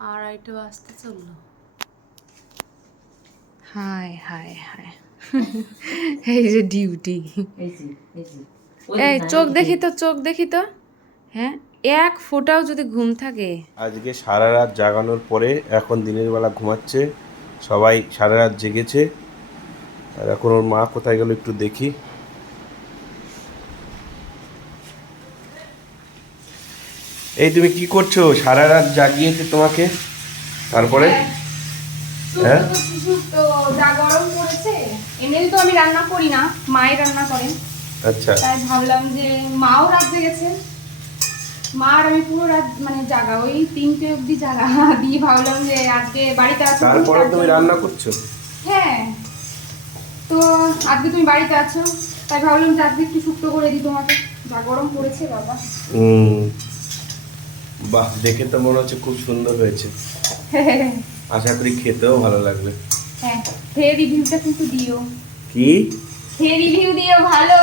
2:30 বাজতে চললো। হায় হায় হায়, এই যে ডিউটি। এই চোখ দেখি তো, চোখ দেখি তো। হ্যাঁ, এক ফোঁটাও যদি ঘুম থাকে। আজকে সারা রাত জাগানোর পরে এখন দিনের বেলা ঘুমাচ্ছে, সবাই সারা রাত জেগেছে। আর এখন ওর মা কোথায় গেল একটু দেখি। এই তুমি কি করছো? সারা রাত জাগিয়েছে তোমাকে, তারপরে? হ্যাঁ, তো যা গরম পড়েছে, এমনি তো আমি রান্না করি না, মাই রান্না করেন। আচ্ছা, তাই ভাবলাম যে মাও রাত জেগেছে, মা আর আমি পুরো রাত মানে জাগা, ওই 3টে অবধি জাগা দিয়ে ভাবলাম যে আজকে বাড়িতে আছো তুমি, তারপরে তার তুমি জন্য- রান্না করছো? হ্যাঁ, তো আজকে তুমি বাড়িতে আছো, তাই ভাবলাম যে আজকে একটু শুক্তো করে দিই তোমাকে, যা গরম পড়েছে বাবা। বাহ, দেখে তো মনে হচ্ছে খুব সুন্দর হয়েছে। আশা করি খেতেও ভালো লাগবে। হ্যাঁ, খেয়ে রিভিউটা কিন্তু দিও। কি? খেয়ে রিভিউ দিও ভালো।